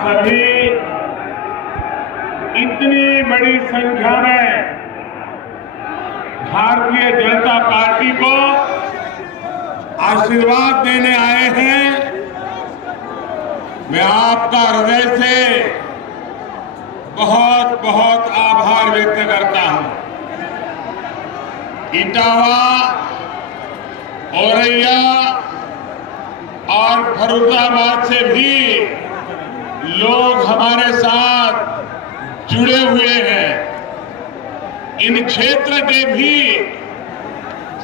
सभी इतनी बड़ी संख्या में भारतीय जनता पार्टी को आशीर्वाद देने आए हैं, मैं आपका हृदय से बहुत बहुत आभार व्यक्त करता हूं। इटावा, औरैया और फर्रुखाबाद से भी लोग हमारे साथ जुड़े हुए हैं। इन क्षेत्र के भी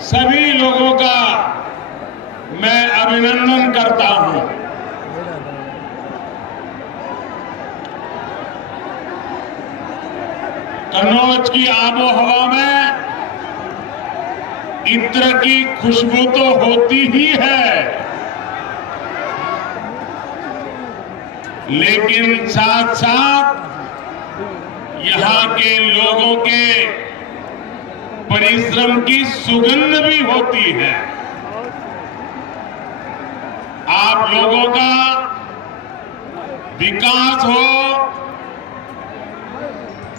सभी लोगों का मैं अभिनंदन करता हूं। कन्नौज की आबो हवा में इत्र की खुशबू तो होती ही है, लेकिन साथ साथ यहां के लोगों के परिश्रम की सुगंध भी होती है। आप लोगों का विकास हो,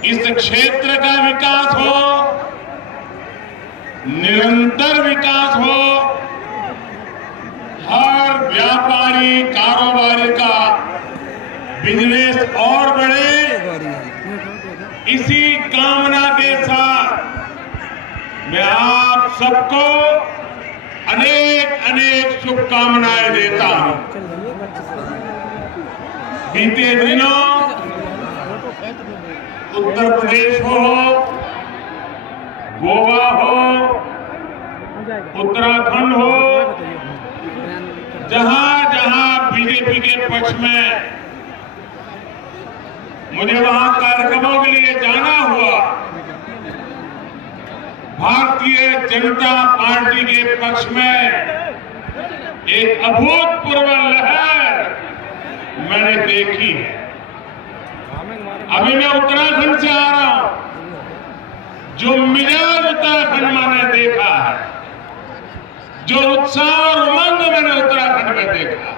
इस क्षेत्र का विकास हो, निरंतर विकास हो, हर व्यापारी कारोबारी का बिजनेस और बढ़े, इसी कामना के साथ मैं आप सबको अनेक अनेक शुभकामनाएं देता हूं। बीते दिनों उत्तर प्रदेश हो, गोवा हो, उत्तराखंड हो, जहां जहां बीजेपी के पक्ष में मुझे वहां कार्यक्रमों के लिए जाना हुआ, भारतीय जनता पार्टी के पक्ष में एक अभूतपूर्व लहर मैंने देखी है। अभी मैं उत्तराखंड से आ रहा हूं, जो मिजाज उत्तराखंड मैंने देखा है, जो उत्साह और उमंग मैंने उत्तराखंड में देखा,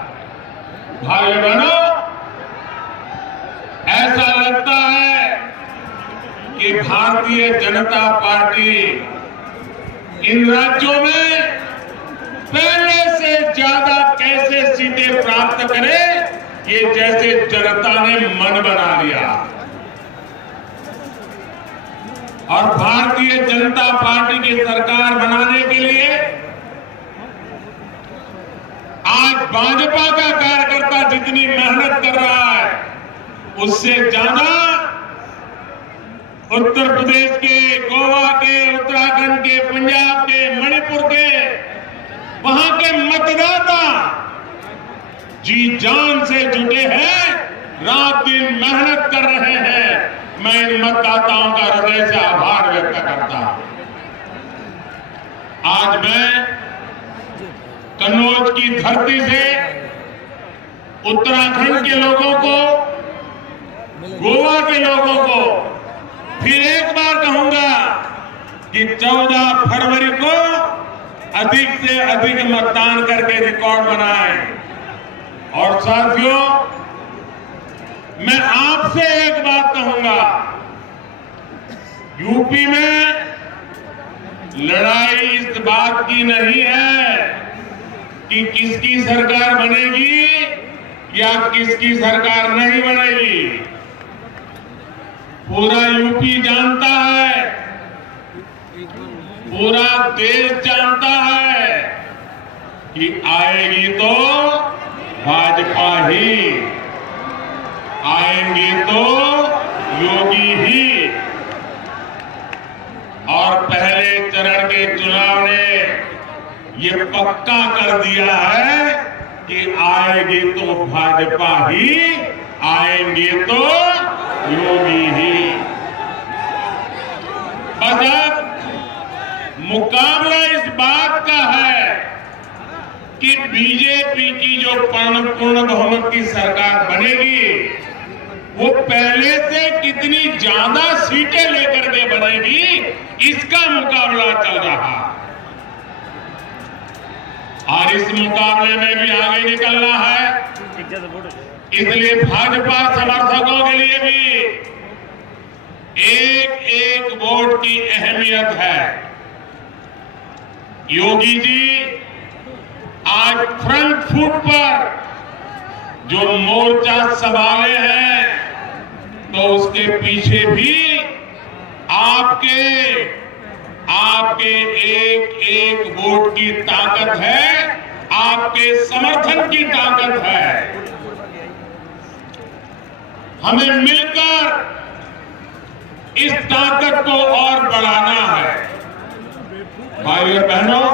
भाइयों बहनों, ऐसा लगता है कि भारतीय जनता पार्टी इन राज्यों में पहले से ज्यादा कैसे सीटें प्राप्त करे, ये जैसे जनता ने मन बना लिया। और भारतीय जनता पार्टी की सरकार बनाने के लिए आज भाजपा का कार्यकर्ता जितनी मेहनत कर रहा है, उससे ज्यादा उत्तर प्रदेश के, गोवा के, उत्तराखंड के, पंजाब के, मणिपुर के, वहां के मतदाता जी जान से जुटे हैं, रात दिन मेहनत कर रहे हैं। मैं इन मतदाताओं का हृदय से आभार व्यक्त करता हूं। आज मैं कन्नौज की धरती से उत्तराखंड के लोगों को, गोवा के लोगों को फिर एक बार कहूंगा कि 14 फरवरी को अधिक से अधिक मतदान करके रिकॉर्ड बनाएं। और साथियों, मैं आपसे एक बात कहूंगा, यूपी में लड़ाई इस बात की नहीं है कि किसकी सरकार बनेगी या किसकी सरकार नहीं बनेगी। पूरा यूपी जानता है, पूरा देश जानता है कि आएगी तो भाजपा ही, आएंगे तो योगी ही। और पहले चरण के चुनाव ने ये पक्का कर दिया है कि आएगी तो भाजपा ही, आएंगे तो योगी ही। बस अब मुकाबला इस बात का है कि बीजेपी की जो पूर्ण बहुमत की सरकार बनेगी, वो पहले से कितनी ज्यादा सीटें लेकर के बनेगी, इसका मुकाबला चल रहा। और इस मुकाबले में भी आगे निकलना है। इसलिए भाजपा समर्थकों के लिए भी एक एक वोट की अहमियत है। योगी जी आज फ्रंट फुट पर जो मोर्चा संभाले हैं, तो उसके पीछे भी आपके एक एक वोट की ताकत है, आपके समर्थन की ताकत है। हमें मिलकर इस ताकत को और बढ़ाना है। भाई और बहनों,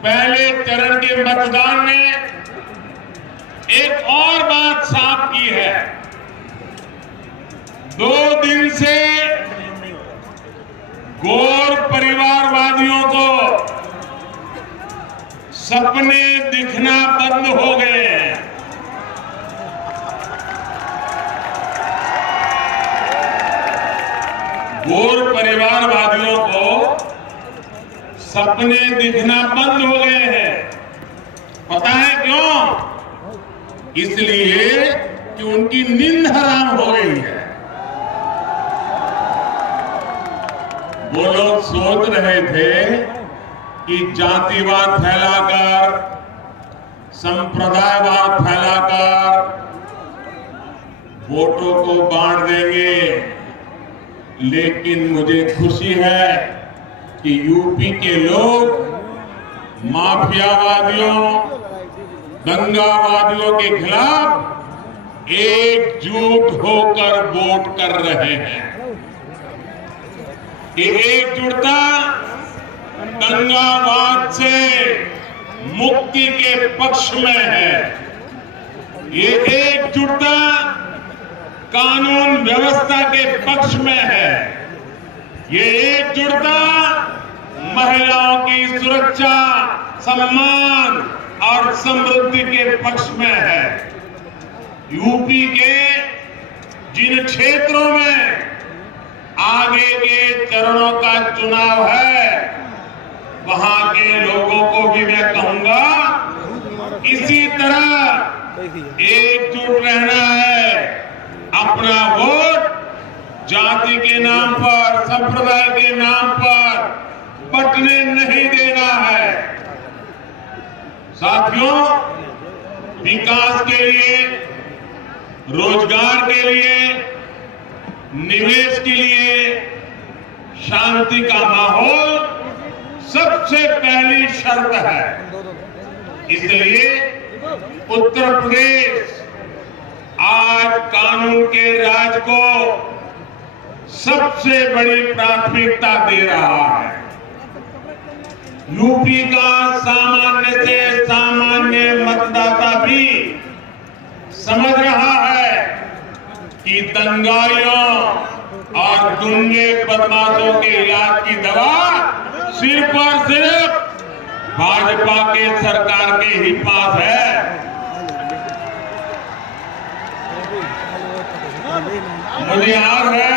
पहले चरण के मतदान ने एक और बात साफ की है। 2 दिन से गौर परिवारवादियों को सपने दिखना बंद हो गए हैं। गौर परिवारवादियों को सपने दिखना बंद हो गए हैं। पता है क्यों? इसलिए कि उनकी नींद हराम हो गई है। वो लोग सोच रहे थे कि जातिवाद फैलाकर, संप्रदायवाद फैलाकर वोटों को बांट देंगे, लेकिन मुझे खुशी है कि यूपी के लोग माफियावादियों, दंगावादियों के खिलाफ एकजुट होकर वोट कर रहे हैं। ये एकजुटता दंगावाद से मुक्ति के पक्ष में है। ये एकजुटता कानून व्यवस्था के पक्ष में है। ये एकजुटता महिलाओं की सुरक्षा, सम्मान और समृद्धि के पक्ष में है। यूपी के जिन क्षेत्रों में आगे के चरणों का चुनाव है, वहां के लोगों को भी मैं कहूंगा इसी तरह एकजुट रहना है। अपना वोट जाति के नाम पर, संप्रदाय के नाम पर बंटने नहीं देना है। साथियों, विकास के लिए, रोजगार के लिए, निवेश के लिए शांति का माहौल सबसे पहली शर्त है। इसलिए उत्तर प्रदेश आज कानून के राज को सबसे बड़ी प्राथमिकता दे रहा है। यूपी का सामान्य से सामान्य मतदाता भी समझ रहा है कि दंगाइयों और गुंडे बदमाशों के इलाज की दवा सिर्फ और सिर्फ भाजपा के सरकार के ही पास है। मुझे याद है,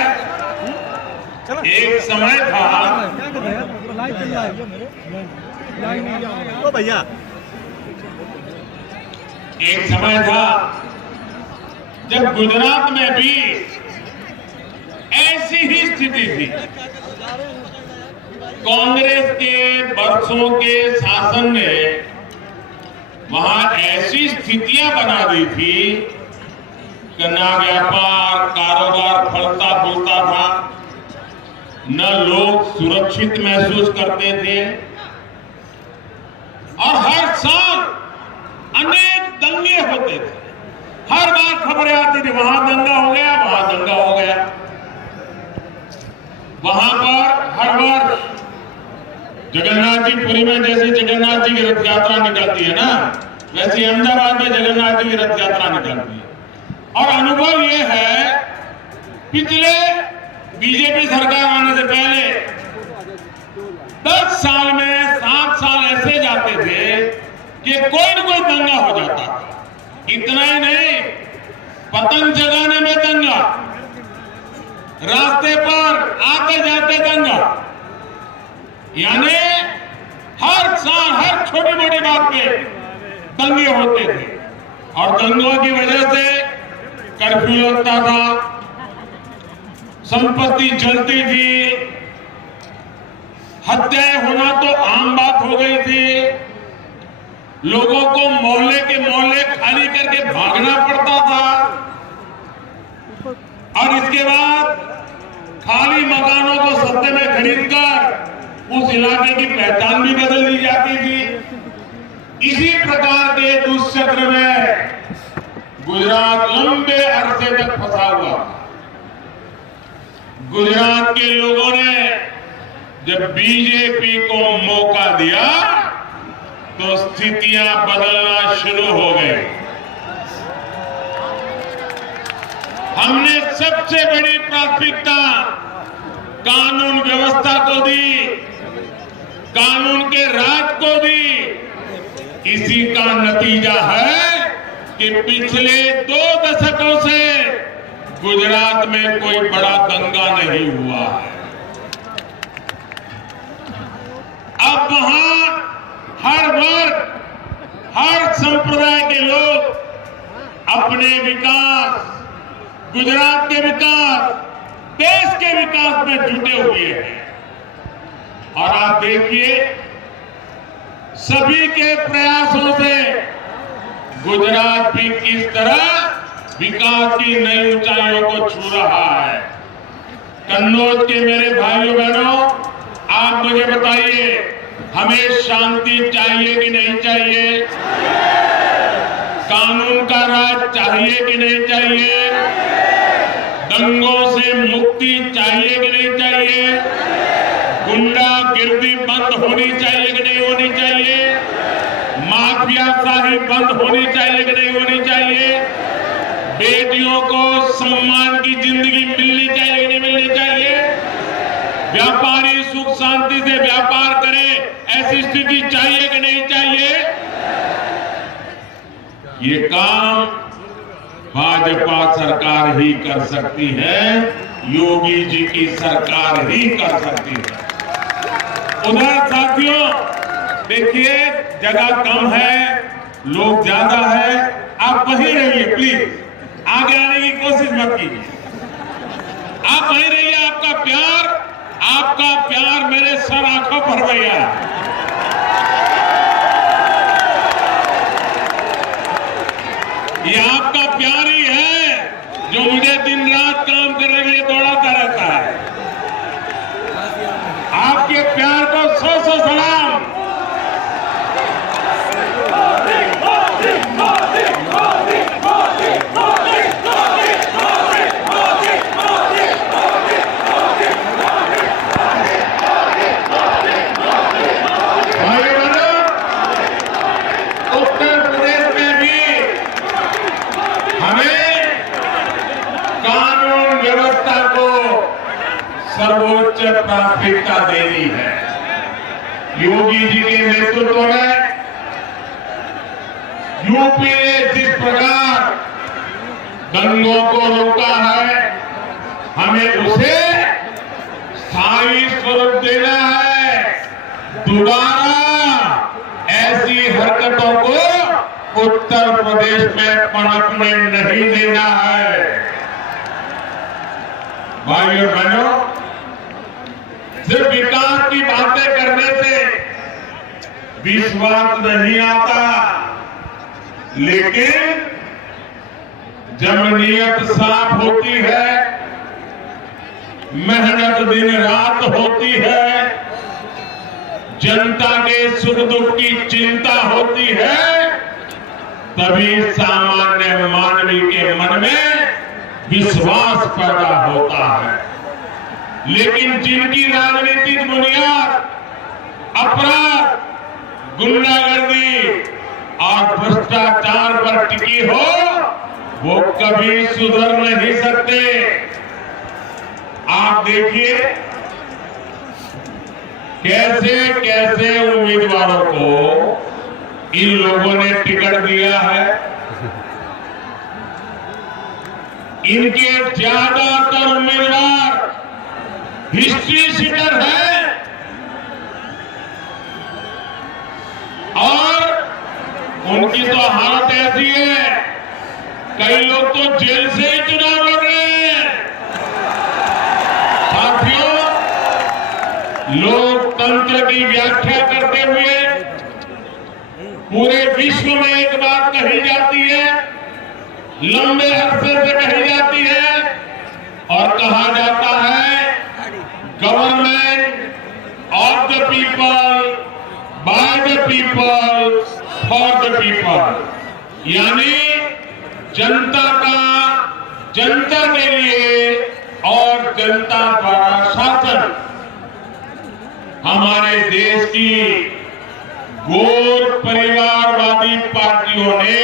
एक समय था जब गुजरात में भी ऐसी ही स्थिति थी। कांग्रेस के वर्षों के शासन ने वहां ऐसी स्थितियां बना दी थी कि न व्यापार कारोबार फलता फूलता था, न लोग सुरक्षित महसूस करते थे, और हर साल अनेक दंगे होते थे। हर बार खबरें आती थी, वहां दंगा हो गया, वहां दंगा हो गया। वहां पर हर वर्ष जगन्नाथ जी पुरी में जैसे जगन्नाथ जी की रथ यात्रा निकलती है ना, वैसे अहमदाबाद में जगन्नाथ जी की रथ यात्रा निकलती है। और अनुभव यह है, पिछले बीजेपी सरकार आने से पहले 10 साल में 7 साल ऐसे जाते थे कि कोई न कोई दंगा हो जाता था। इतना ही नहीं, पतंग जगाने में दंगा, रास्ते पर आते जाते दंगा, यानी हर साल हर छोटी मोटी बात पे दंगे होते थे। और दंगों की वजह से कर्फ्यू लगता था, संपत्ति जलती थी, हत्याएं होना तो आम बात हो गई थी, लोगों को मोहल्ले के मोहल्ले खाली करके भागना पड़ता था और इसके बाद खाली मकानों को सस्ते में खरीदकर उस इलाके की पहचान भी बदल दी जाती थी। इसी प्रकार के दुष्चक्र में गुजरात लंबे अरसे तक फंसा हुआ। गुजरात के लोगों ने जब बीजेपी को मौका दिया तो स्थितियां बदलना शुरू हो गई। हमने सबसे बड़ी प्राथमिकता कानून व्यवस्था को दी, कानून के राज को दी। इसी का नतीजा है कि पिछले 2 दशकों से गुजरात में कोई बड़ा दंगा नहीं हुआ है। अब वहां हर वर्ग, हर संप्रदाय के लोग अपने विकास, गुजरात के विकास, देश के विकास में जुटे हुए हैं। और आप देखिए, सभी के प्रयासों से गुजरात भी किस तरह विकास की नई ऊंचाइयों को छू रहा है। कन्नौज के मेरे भाइयों बहनों, आप मुझे बताइए, हमें शांति चाहिए कि नहीं चाहिए? कानून का राज चाहिए कि नहीं चाहिए? दंगों से मुक्ति चाहिए कि नहीं चाहिए? गुंडागिर्दी बंद होनी चाहिए कि नहीं होनी चाहिए? माफियाशाही बंद होनी चाहिए कि नहीं होनी चाहिए? बेटियों को सम्मान की जिंदगी मिलनी चाहिए कि नहीं मिलनी चाहिए? व्यापारी सुख शांति से व्यापार करे, ऐसी स्थिति चाहिए कि नहीं चाहिए? ये काम भाजपा सरकार ही कर सकती है, योगी जी की सरकार ही कर सकती है। उधर साथियों देखिए, जगह कम है, लोग ज्यादा है, आप वहीं रहिए, प्लीज आगे आने की कोशिश मत कीजिए। आप वहीं रहिए, आपका प्यार मेरे सर आंखों पर भैया। ये आपका प्यार ही है जो मुझे दिन रात काम करने के लिए दौड़ाता रहता है। आपके प्यार को 100 सलाम। सर्वोच्च प्राथमिकता देनी है। योगी जी के नेतृत्व में यूपी ने जिस प्रकार दंगों को रोका है, हमें उसे स्थायी स्वरूप देना है। दोबारा ऐसी हरकतों को उत्तर प्रदेश में पनपने नहीं देना है। भाइयों बहनों, सिर्फ विकास की बातें करने से विश्वास नहीं आता, लेकिन जब नीयत साफ होती है, मेहनत दिन रात होती है, जनता के सुख दुख की चिंता होती है, तभी सामान्य मानवी के मन में विश्वास पैदा होता है। लेकिन जिनकी राजनीतिक बुनियाद अपराध, गुंडागर्दी और भ्रष्टाचार पर टिकी हो, वो कभी सुधर नहीं सकते। आप देखिए कैसे कैसे उम्मीदवारों को इन लोगों ने टिकट दिया है। इनके ज्यादातर उम्मीदवार हिस्ट्री सीटर है और उनकी तो हालत ऐसी है कई लोग तो जेल से ही चुनाव लड़ रहे हैं। साथियों, लोकतंत्र की व्याख्या करते हुए पूरे विश्व में एक बात कही जाती है, लंबे अरसे से कही जाती है और कहा जाता है, government of the people, by the people, for the people. यानी जनता का जनता के लिए और जनता द्वारा शासन। हमारे देश की गैर परिवारवादी पार्टियों ने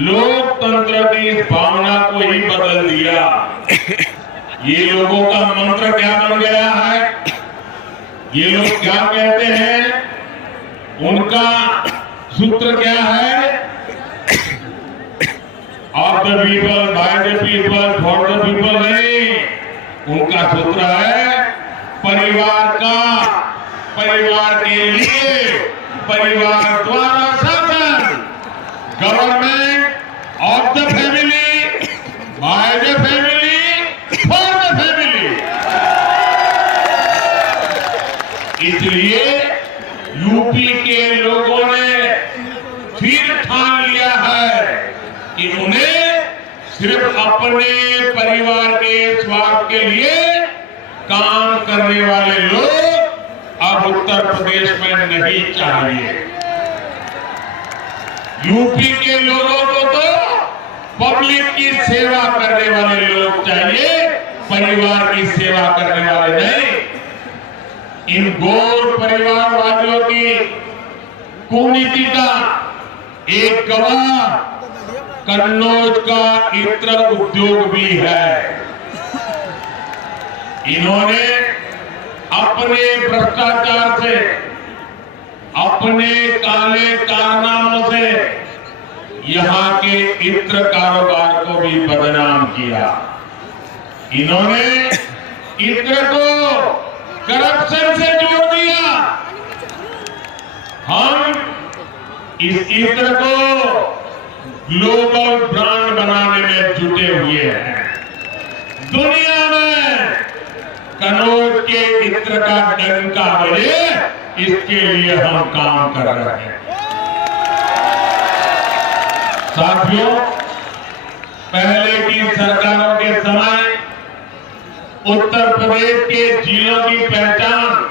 लोकतंत्र की इस भावना को ही बदल दिया। ये लोगों का मंत्र क्या बन गया है? ये लोग क्या कहते हैं? उनका सूत्र क्या है? Of the people, by the people, for the people नहीं। उनका सूत्र है परिवार का, परिवार के लिए, परिवार द्वारा शासन। Government of the family, by the family, for the family. इसलिए यूपी के लोगों ने फिर ठान लिया है कि उन्हें सिर्फ अपने परिवार के स्वार्थ के लिए काम करने वाले लोग अब उत्तर प्रदेश में नहीं चाहिए। यूपी के लोगों को तो पब्लिक की सेवा करने वाले लोग चाहिए, परिवार की सेवा करने वाले नहीं। इन गैर परिवारवादियों की कूटनीति का एक गवाह कन्नौज का इत्र उद्योग भी है। इन्होंने अपने भ्रष्टाचार से, अपने काले कारनामों से यहां के इत्र कारोबार को भी बदनाम किया। इन्होंने इत्र को करप्शन से जोड़ दिया। हम इस इत्र को ग्लोबल ब्रांड बनाने में जुटे हुए हैं। दुनिया में कन्नौज के इत्र का डंका बजे, इसके लिए हम काम कर रहे हैं। साथियों, पहले की सरकारों के समय उत्तर प्रदेश के जिलों की पहचान,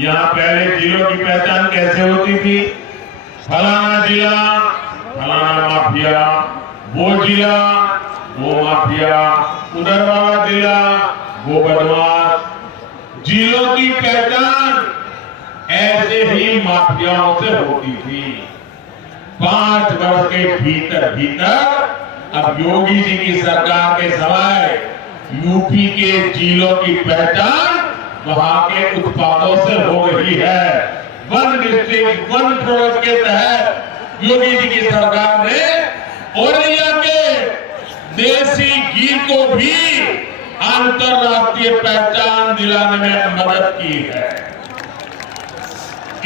यहां पहले जिलों की पहचान कैसे होती थी? फलाना जिला, फलाना माफिया, वो जिला, वो माफिया, उधर वाला जिला, वो बदमाश। जिलों की पहचान ऐसे ही माफियाओं से होती थी। 5 वर्ष के भीतर भीतर अब योगी जी की सरकार के समय यूपी के जिलों की पहचान वहां के उत्पादों से हो रही है। वन डिस्ट्रिक्ट वन प्रोडक्ट के तहत योगी जी की सरकार ने औरैया के देसी घी को भी अंतरराष्ट्रीय पहचान दिलाने में मदद की है।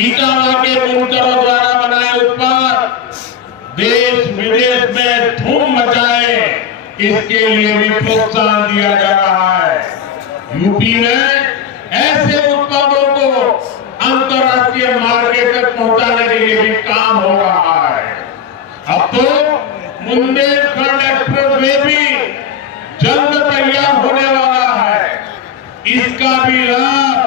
इटावा के बुनकरों द्वारा बनाए उत्पाद देश विदेश में धूम मचाए, इसके लिए भी प्रोत्साहन दिया जा रहा है। यूपी में ऐसे उत्पादों को अंतरराष्ट्रीय मार्केट तक पहुंचाने के लिए भी काम हो रहा है। अब तो बुंदेलखंड एक्सप्रेस वे भी जल्द तैयार होने वाला है। इसका भी लाभ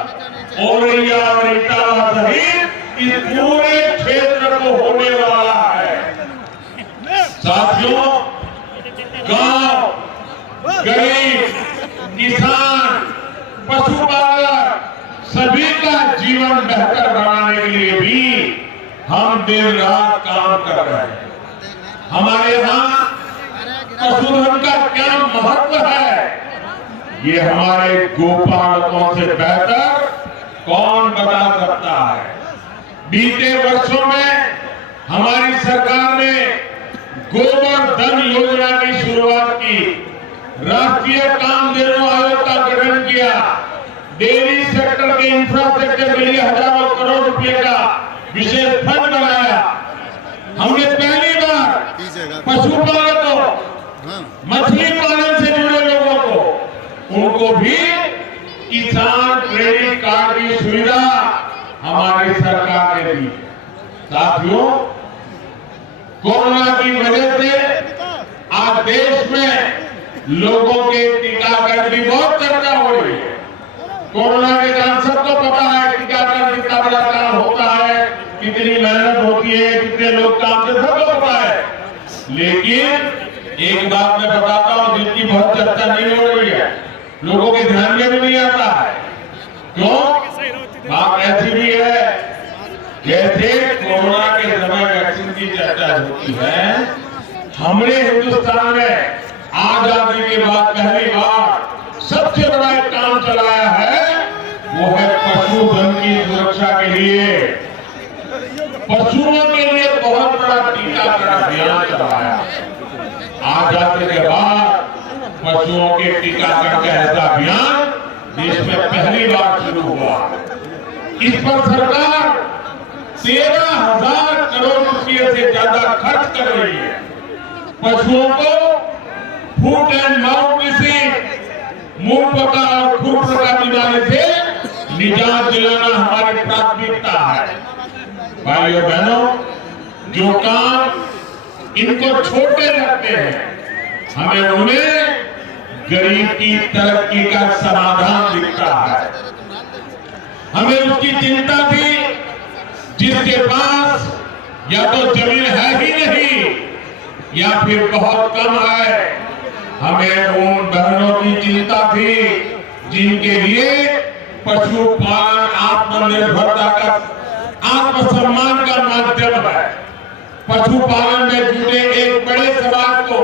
औरैया और इटावा सहित इस पूरे क्षेत्र को होने वाला है। साथियों, गांव, गरीब, किसान, पशुपालक सभी का जीवन बेहतर बनाने के लिए भी हम दिन रात काम कर रहे हैं। हमारे यहाँ पशुधन का क्या महत्व है, ये हमारे गोपालकों से बेहतर कौन बता सकता है। बीते वर्षों में हमारी सरकार ने गोवर्धन योजना की शुरुआत की, राष्ट्रीय कामधेनु आयोग का गठन किया, डेयरी सेक्टर के इंफ्रास्ट्रक्चर के लिए हजारों करोड़ रुपए का विशेष फंड बनाया। हमने पहली बार पशुपालकों, मछली पालन से जुड़े लोगों को, उनको भी किसान क्रेडिट कार्ड की सुविधा हमारी सरकार ने दी। साथियों, कोरोना की वजह से आज देश में लोगों के टीकाकरण की बहुत चर्चा हो रही है। कोरोना के कारण सबको पता है टीकाकरण कितना बड़ा काम होता है, कितनी मेहनत होती है, कितने लोग काम से सबको पता है। लेकिन एक बात मैं बताता हूं जिसकी बहुत चर्चा नहीं हो रही है, लोगों के ध्यान में भी नहीं आता है। क्यों? बात ऐसी भी है जैसे कोरोना के समय वैक्सीन की चर्चा होती है। हमने हिंदुस्तान में आजादी के बाद पहली बार सबसे बड़ा एक काम चलाया है, वो है पशुधन की सुरक्षा के लिए, पशुओं के लिए बहुत बड़ा टीकाकरण अभियान चलाया। आजादी के बाद पशुओं के टीकाकरण का ऐसा अभियान देश में पहली बार शुरू हुआ। इस पर सरकार 13,000 करोड़ रुपए से ज्यादा खर्च कर रही है। पशुओं को फुट एंड माउथ डिसीज, मुंह पका और खुर पका बीमारी से निजात दिलाना हमारी प्राथमिकता है। भाइयों बहनों, जो काम इनको छोटे लगते हैं, हमें उन्हें गरीब की तरक्की का समाधान दिखता है। हमें उसकी चिंता थी जिसके पास या तो जमीन है ही नहीं या फिर बहुत कम है। हमें उन बहनों की चिंता थी जिनके लिए पशुपालन आत्मनिर्भरता का, आत्मसम्मान का माध्यम है। पशुपालन में जुटे एक बड़े समाज को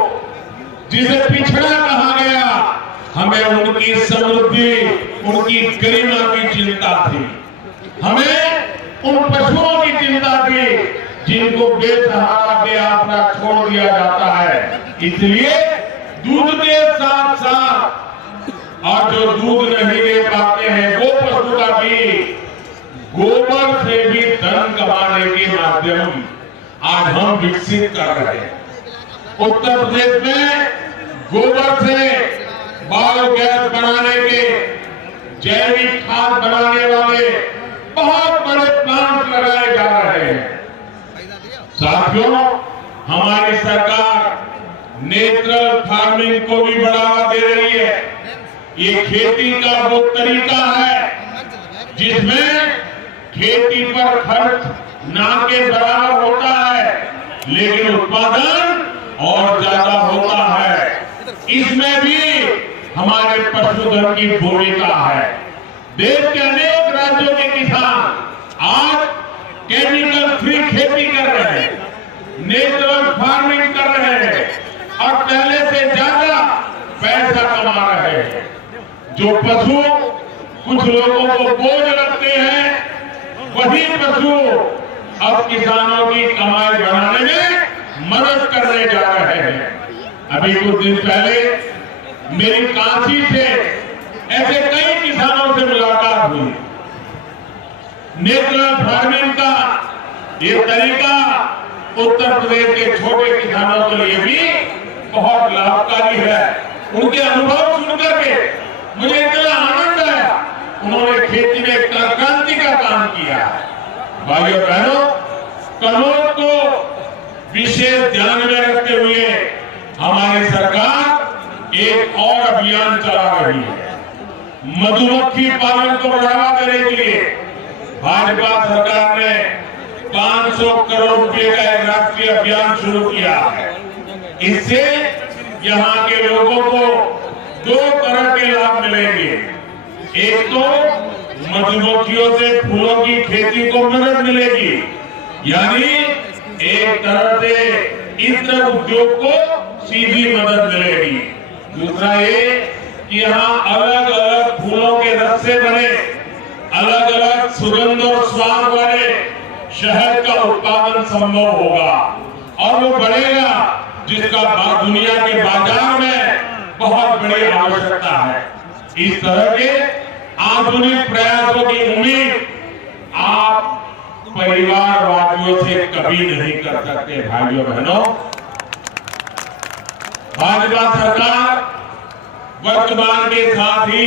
जिसे पिछड़ा कहा गया, हमें उनकी समृद्धि, उनकी गरिमा की चिंता थी। हमें उन पशुओं की चिंता थी जिनको बेसहारा बेआसरा छोड़ दिया जाता है। इसलिए दूध के साथ साथ और जो दूध नहीं दे पाते हैं वो पशु का भी गोबर से भी धन कमाने के माध्यम आज हम विकसित कर रहे हैं। उत्तर प्रदेश में गोबर से बायोगैस बनाने के, जैविक खाद बनाने वाले बहुत बड़े प्लांट लगाए जा रहे हैं। साथियों, हमारी सरकार नेचुरल फार्मिंग को भी बढ़ावा दे रही है। ये खेती का वो तरीका है जिसमें खेती पर खर्च ना के बराबर होता है, लेकिन उत्पादन और ज्यादा होता है। इसमें भी हमारे पशुधन की भूमिका है। देश के अनेक राज्यों के किसान आज केमिकल फ्री खेती कर रहे हैं, नेचुरल फार्मिंग कर रहे हैं और पहले से ज्यादा पैसा कमा रहे हैं। जो पशु कुछ लोगों को बोझ लगते हैं, वही पशु अब किसानों की कमाई बढ़ाने में मदद करने जा रहे हैं। अभी कुछ दिन पहले मेरी काशी से ऐसे कई किसानों से मुलाकात हुई। नेचुरल फार्मिंग का ये तरीका उत्तर प्रदेश के छोटे किसानों के लिए भी बहुत लाभकारी है। उनके अनुभव सुनकर के मुझे इतना आनंद आया। उन्होंने खेती में क्रांति का काम किया। भाइयों बहनों, कनौज को विशेष ध्यान में रखते हुए हमारी सरकार एक और अभियान चला रही है। मधुमक्खी पालन को बढ़ावा देने के लिए भाजपा सरकार ने 500 करोड़ रुपए का एक राष्ट्रीय अभियान शुरू किया है। इससे यहाँ के लोगों को 2 तरह के लाभ मिलेंगे। एक तो मधुमक्खियों से फूलों की खेती को मदद मिलेगी, यानी एक तरह से इत्र उद्योग को सीधी मदद मिलेगी। दूसरा ये कि यहाँ अलग अलग फूलों के रस से बने अलग अलग सुगंध और स्वाद वाले शहद का उत्पादन संभव होगा और वो बढ़ेगा, जिसका दुनिया के बाजार में बहुत बड़ी आवश्यकता है। इस तरह के आधुनिक प्रयासों की उम्मीद आप परिवारवादियों से कभी नहीं कर सकते। भाइयों बहनों, भाजपा सरकार वर्तमान के साथ ही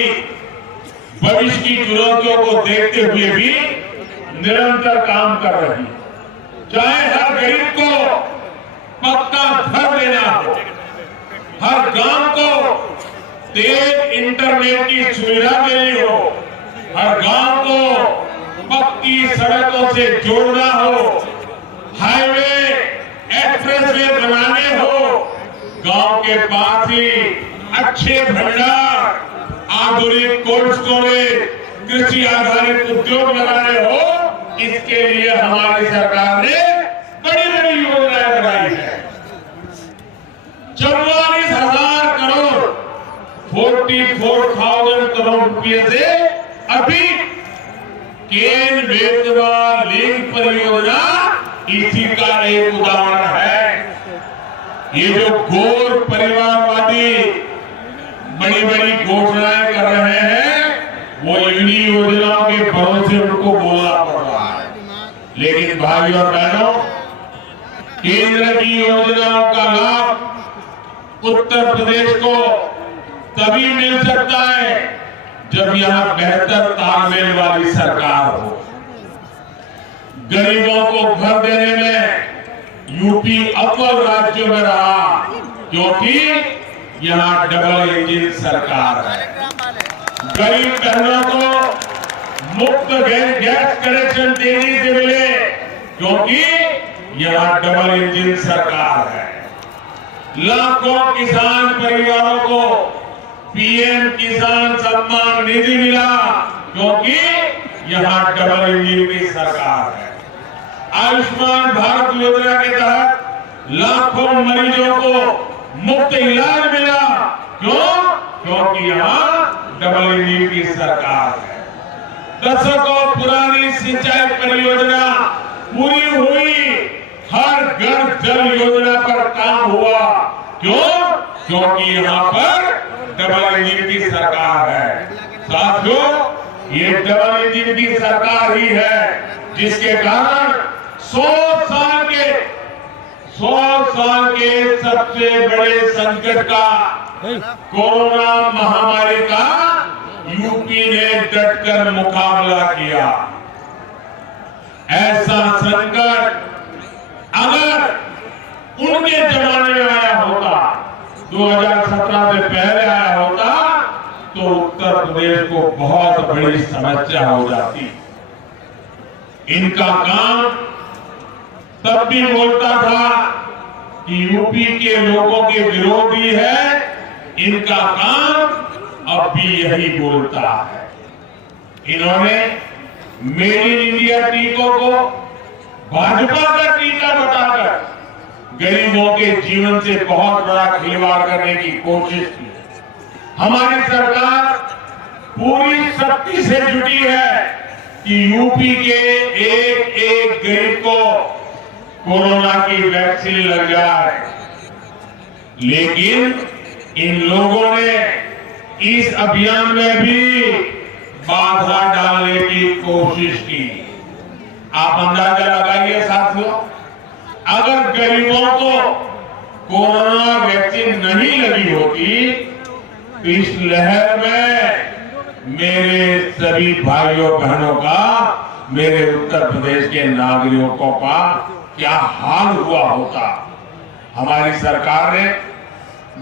भविष्य की चुनौतियों को देखते हुए भी निरंतर काम कर रही है। चाहे हर गरीब को पक्का घर देना हो, हर गांव को तेज इंटरनेट की सुविधा देनी हो, हर गांव को पक्की सड़कों से जोड़ना हो, हाईवे एक्सप्रेसवे बनाने हो, गांव के पास ही अच्छे भंडार, आधुनिक कोल्ड स्टोरेज, कृषि आधारित उद्योग लगाने हो, इसके लिए हमारी सरकार ने बड़ी बड़ी योजनाएं बनाई है। 44,000 करोड़ 44,000 करोड़ रुपये से अधिक केन बेतवा लिंक परियोजना इसी का एक उदाहरण है। ये जो घोर परिवारवादी बड़ी बड़ी घोषणाएं कर रहे हैं, वो इन्हीं योजनाओं के भरोसे उनको बोलना पड़ रहा है। लेकिन भाइयों और बहनों, केंद्र की योजनाओं का लाभ उत्तर प्रदेश को तभी मिल सकता है जब यहां बेहतर तालमेल वाली सरकार हो। गरीबों को घर देने में यूपी अव्वल राज्यों में रहा, क्योंकि यहां डबल इंजन सरकार है। गरीब बहनों को मुफ्त गैस कनेक्शन देने से मिले, क्योंकि यहां डबल इंजन सरकार है। लाखों किसान परिवारों को पीएम किसान सम्मान निधि मिला, क्योंकि यहां डबल इंजन की सरकार है। आयुष्मान भारत योजना के तहत लाखों मरीजों को मुफ्त इलाज मिला, क्यों? क्योंकि यहां डबल इंजन की सरकार है। दशकों पुरानी सिंचाई परियोजना पूरी हुई, हर घर जल योजना पर काम हुआ, क्यों? क्योंकि यहाँ पर डबल इंजन की सरकार है। साथियों, ये डबल इंजन की सरकार ही है जिसके कारण 100 साल के सबसे बड़े संकट का, कोरोना महामारी का यूपी ने डटकर मुकाबला किया। ऐसा संकट अगर उनके जमाने में आया होता, 2017 से पहले आया होता, तो उत्तर प्रदेश को बहुत बड़ी समस्या हो जाती। इनका काम तब भी बोलता था कि यूपी के लोगों के विरोधी है, इनका काम अब भी यही बोलता है। इन्होंने मेड इन इंडिया टीकों को भाजपा का टीका बताकर गरीबों के जीवन से बहुत बड़ा खिलवाड़ करने की कोशिश की। हमारी सरकार पूरी शक्ति से जुटी है कि यूपी के एक एक गरीब को कोरोना की वैक्सीन लग जाए, लेकिन इन लोगों ने इस अभियान में भी बाधा डालने की कोशिश की। आप अंदाजा लगाइए साथियों, अगर गरीबों को कोरोना वैक्सीन नहीं लगी होती तो इस लहर में मेरे सभी भाइयों बहनों का, मेरे उत्तर प्रदेश के नागरिकों का क्या हाल हुआ होता। हमारी सरकार ने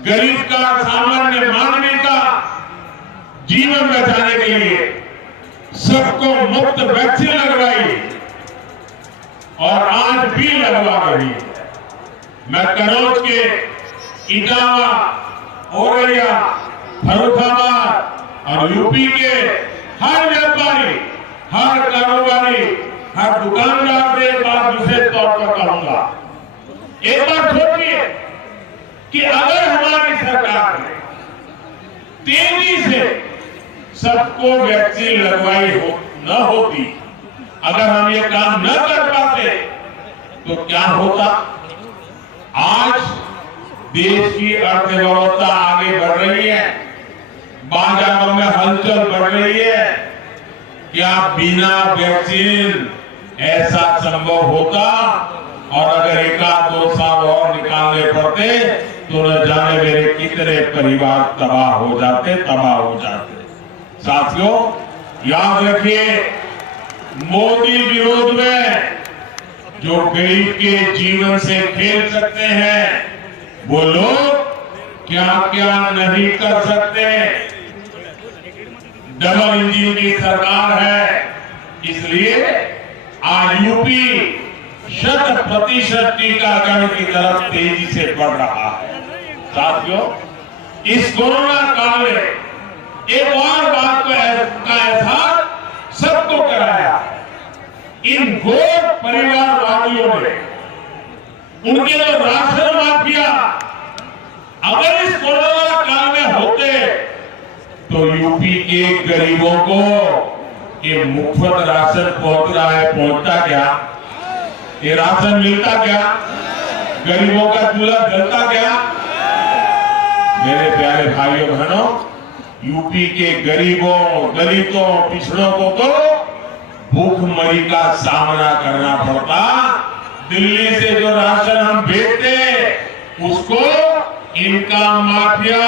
गरीब का, सामान्य मानवीय का जीवन बचाने के लिए सबको मुफ्त वैक्सीन लगवाई और आज भी लगवा रही है। मैं कन्नौज के इटावा, औरैया, फर्रुखाबाद और यूपी के हर व्यापारी, हर कारोबारी, हर दुकानदार से एक बात विशेष तौर पर कहूंगा, एक बार सोचिए कि अगर हमारी सरकार ने तेजी से सबको वैक्सीन लगवाई न होती, अगर हम ये काम न कर पाते तो क्या होता? आज देश की अर्थव्यवस्था आगे बढ़ रही है, बाजारों में हलचल बढ़ रही है। क्या बिना वैक्सीन ऐसा संभव होता? और अगर 1-2 साल और निकालने पड़ते तो न जाने मेरे कितने परिवार तबाह हो जाते। साथियों, याद रखिए, मोदी विरोध में जो गरीब के जीवन से खेल सकते हैं वो लोग क्या क्या नहीं कर सकते। डबल इंजन की सरकार है, इसलिए आज यूपी 100% टीकाकरण की तरफ तेजी से बढ़ रहा है। साथियों, इस कोरोना काल में एक और बात का एहसास सबको कराया है। इन घोर परिवारवादियों ने, उनके जो राशन माफिया अगर इस कोरोना काल में होते तो यूपी के गरीबों को ये मुफ्त राशन पहुंच रहा है, पहुंचता क्या? ये राशन मिलता क्या? गरीबों का चूल्हा जलता क्या? मेरे प्यारे भाइयों बहनों, यूपी के गरीबों, दलितों, पिछड़ों को तो भूखमरी का सामना करना पड़ता। दिल्ली से जो राशन हम भेजते उसको इनका माफिया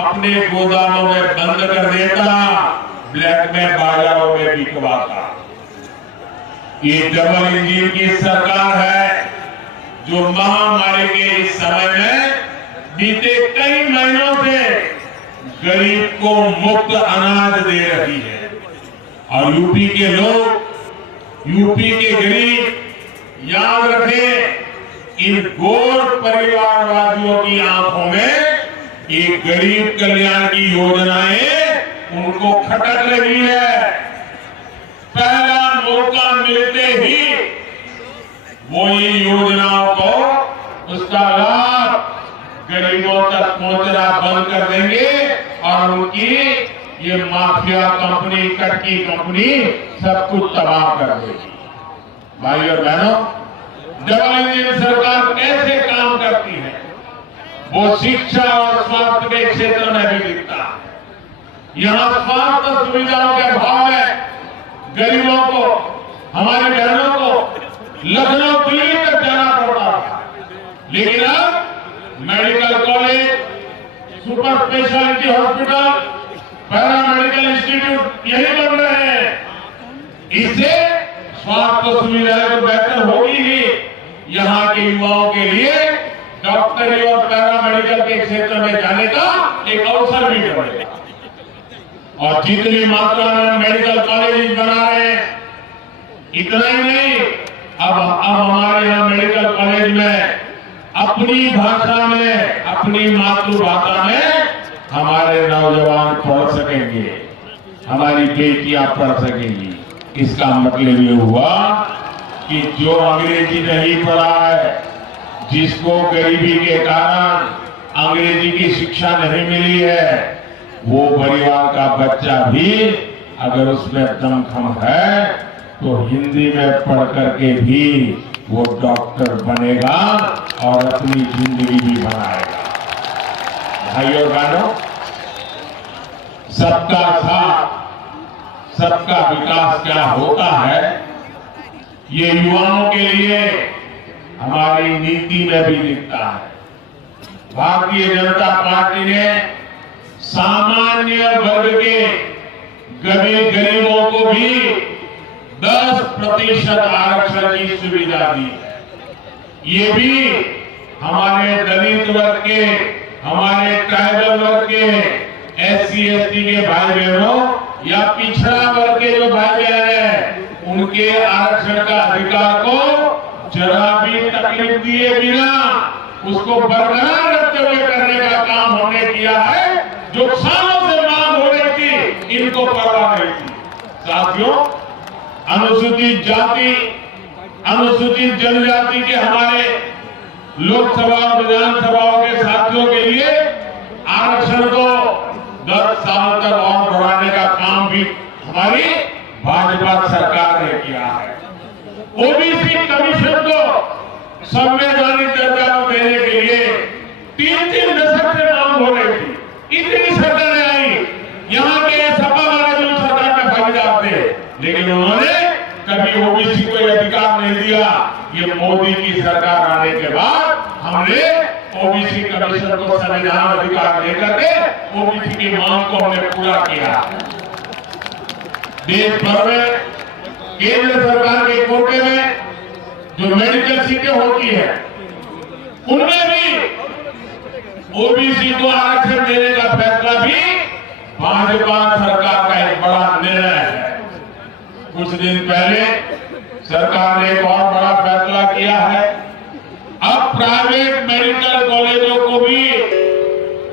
अपने गोदामों में बंद कर देता, ब्लैक में बाजारों में बिकवाता। ये डबल इंजन की सरकार है जो महामारी के इस समय में बीते कई महीनों से गरीब को मुफ्त अनाज दे रही है। और यूपी के लोग, यूपी के गरीब याद रखें, इन घोर परिवारवादियों की आंखों में ये गरीब कल्याण की योजनाएं उनको खटक रही है। पहला मौका मिलते ही वो ये योजनाओं को, उसका लाभ गरीबों तक पहुंचना बंद कर देंगे और उनकी ये माफिया कंपनी, कटकी कंपनी सब कुछ तबाह कर देगी। भाई और बहनों, डबल इंजन सरकार कैसे काम करती है वो शिक्षा और स्वास्थ्य के क्षेत्र में भी दिखता है। यहाँ स्वास्थ्य सुविधाओं के अभाव में गरीबों को, हमारी बहनों को लखनऊ, दिल्ली तक जाना पड़ता था। लेकिन अब medical college, super speciality hospital, paramedical institute यही बन रहे हैं। इससे स्वास्थ्य सुविधाएं तो बेहतर होगी ही, यहाँ के युवाओं के लिए डॉक्टरी और पैरामेडिकल के क्षेत्र में जाने का एक अवसर भी बढ़ेगा। और जितनी मात्रा में मेडिकल कॉलेज बना रहे हैं, इतना ही नहीं, अब हमारे यहाँ मेडिकल कॉलेज में अपनी भाषा में, अपनी मातृभाषा में हमारे नौजवान पढ़ सकेंगे, हमारी बेटियां पढ़ सकेंगी। इसका मतलब ये हुआ कि जो अंग्रेजी नहीं पढ़ा है, जिसको गरीबी के कारण अंग्रेजी की शिक्षा नहीं मिली है, वो परिवार का बच्चा भी अगर उसमें दमखम है तो हिंदी में पढ़ करके भी वो डॉक्टर बनेगा और अपनी जिंदगी भी बनाएगा। भाइयों बहनों, सबका साथ, सबका विकास क्या होता है, ये युवाओं के लिए हमारी नीति में भी दिखता है। भारतीय जनता पार्टी ने सामान्य वर्ग के गरीबों को भी 10% आरक्षण की सुविधा दी है। ये भी हमारे दलित वर्ग के, हमारे ट्राइबल वर्ग के, SC ST के भाई बहनों या पिछड़ा वर्ग के जो भाई बहन हैं, उनके आरक्षण का अधिकार को जरा भी तकलीफ दिए बिना उसको बरकरार रखते हुए करने का काम हमने किया है। जो सालों से मांग हो रही थी, इनको परवाह नहीं थी। साथियों, अनुसूचित जाति, अनुसूचित जनजाति के हमारे लोकसभा और विधानसभाओं के साथियों के लिए आरक्षण को 10 साल तक और बढ़ाने का काम भी हमारी भाजपा सरकार ने किया है। ओबीसी कमीशन को संवैधानिक दर्जा देने के लिए 3 दशक से मांग हो रही थी। इतनी सरकारें आई, यहाँ के सपा वाले जो सरकार में भागीदार थे, लेकिन उन्होंने कभी ओबीसी को अधिकार नहीं दिया। ये मोदी की सरकार आने के बाद हमने ओबीसी कमीशन रिजर्वेशन को संविधान अधिकार देकर के ओबीसी की मांग को हमने पूरा किया। देश भर में केंद्र सरकार के कोटे में जो मेडिकल सीटें होती है उनमें भी ओबीसी को आरक्षण देने का फैसला भी भाजपा सरकार का एक बड़ा निर्णय है। कुछ दिन पहले सरकार ने एक और बड़ा फैसला किया है। अब प्राइवेट मेडिकल कॉलेजों को भी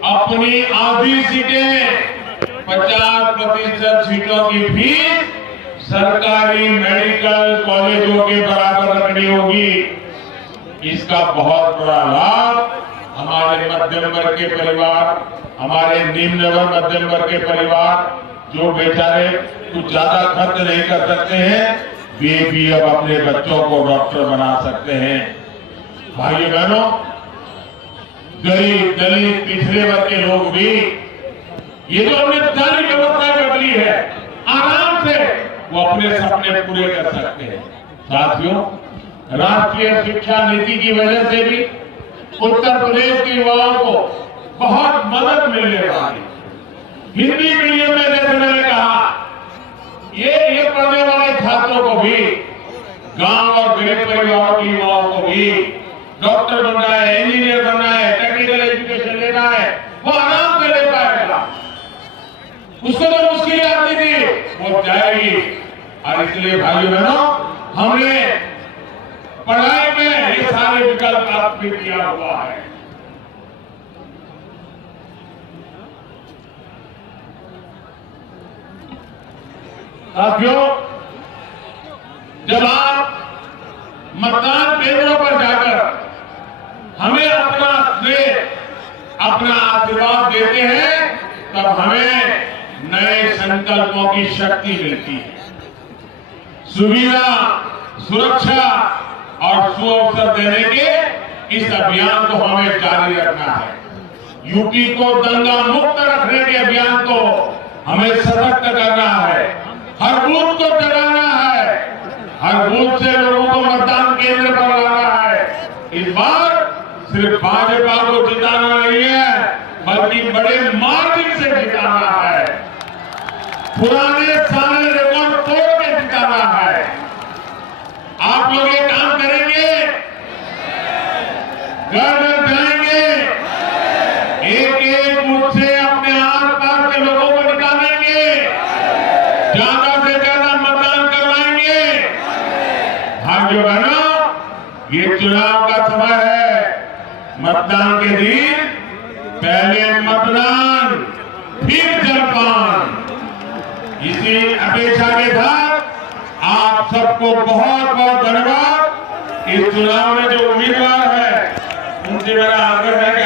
अपनी आधी सीटें 50% सीटों की फीस सरकारी मेडिकल कॉलेजों के बराबर रखनी होगी। इसका बहुत बड़ा लाभ हमारे मध्यम वर्ग के परिवार, हमारे निम्न वर्ग मध्यम वर्ग के परिवार जो बेचारे कुछ ज्यादा खर्च नहीं कर सकते हैं, वे भी अब अपने बच्चों को डॉक्टर बना सकते हैं। भाइयों बहनों, गरीब दलित पिछड़े वर्ग के लोग भी ये जो हमने सारी व्यवस्था बदली है, आराम से वो अपने सपने पूरे कर सकते हैं। साथियों, राष्ट्रीय शिक्षा नीति की वजह से भी उत्तर प्रदेश के युवाओं को बहुत मदद मिलने वाली। हिंदी मीडियम में जैसे मैंने कहा, ये पढ़ने वाले छात्रों को भी, गांव और गरीब परिवारों के युवाओं को भी डॉक्टर बनना है, इंजीनियर बनना है, टेक्निकल एजुकेशन लेना है, वो आराम से ले पाएगा। उसको तो मुश्किल आती थी, वो जाएगी। और इसलिए भाइयों बहनों, हमने पढ़ाई में ये सारे विकल्प प्राप्त भी किया हुआ है। साथियों, जब आप मतदान केंद्रों पर जाकर हमें अपना स्नेह, अपना आशीर्वाद देते हैं, तब हमें नए संकल्पों की शक्ति मिलती है। सुविधा, सुरक्षा और सुअवसर देने के इस अभियान को हमें जारी रखना है। यूपी को दंगा मुक्त रखने के अभियान को हमें सशक्त करना है। हर बूथ को जगाना है, हर बूथ से लोगों को मतदान केंद्र पर लाना है। इस बार सिर्फ भाजपा को जिताना नहीं है, बल्कि बड़े मार्जिन से जिताना है। पुराने सारे रिकॉर्ड तोड़ के जिताना है। आप लोग ये काम करेंगे, घर घर जाएंगे, एक एक बूथ से अपने आस पास के लोगों को निकालेंगे, ज्यादा से ज्यादा मतदान करवाएंगे। भाइयों बहनों, ये चुनाव का समय है। मतदान के दिन पहले मतदान, फिर जलपान। इसी अपेक्षा के साथ आप सबको बहुत बहुत धन्यवाद। इस चुनाव में जो उम्मीदवार है उनसे मेरा आग्रह है